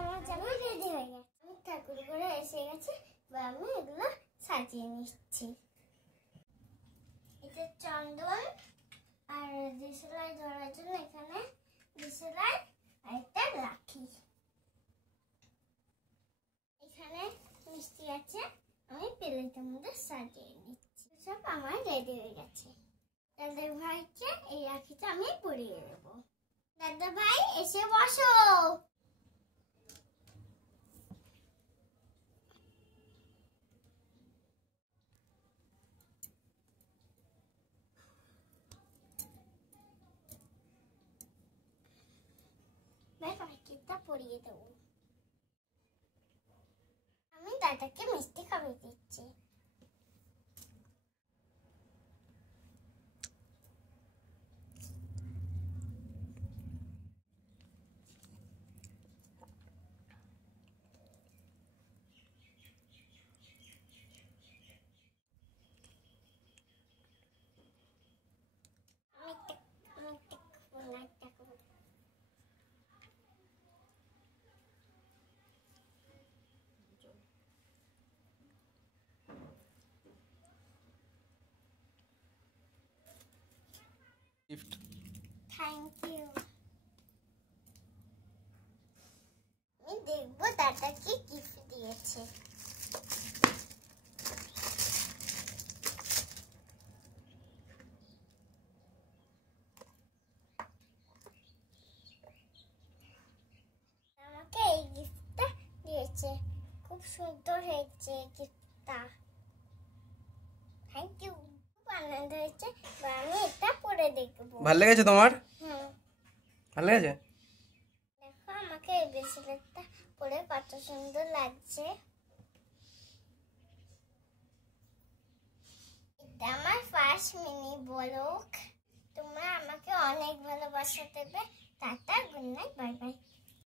আমার জামা রেডি হয়ে গেছে। আমি ঠাকুর ঘরে এসে গেছে, আমি এগুলো সাজিয়ে নিচ্ছি। এটা চন্দন আর দেশলাই ধরার জন্য এখানে দেশলাই আর একটা রাখি। এখানে মিষ্টি আছে, আমি প্লেটের মধ্যে সাজিয়ে নিচ্ছি। সব আমার রেডি হয়ে গেছে। দাদা ভাইকে এই রাখিটা আমি পরিয়ে দেবো। দাদা ভাই এসে বসো। রাখিটা পরিয়ে দেবো। আমি দাদাকে মিষ্টি খাইয়ে দিচ্ছি। gift. Thank you. আমি দেখবো দাদা কি গিফট দিয়েছে। আমাকে এই গিফটটা দিয়েছে, খুব সুন্দর হয়েছে গিফটটা। Thank you. খুব আনন্দ হয়েছে, আমি এটা পরে দেখবো। ভালো লেগেছে তোমার? হুম, ভালো লেগেছে। দেখো আমাকে এই ব্রেসলেটটা পরে কত সুন্দর লাগছে। এটা আমার ফার্স্ট মিনি ব্লগ। তোমরা আমাকে অনেক ভালোবাসা দেবে। Tata, good night, bye bye.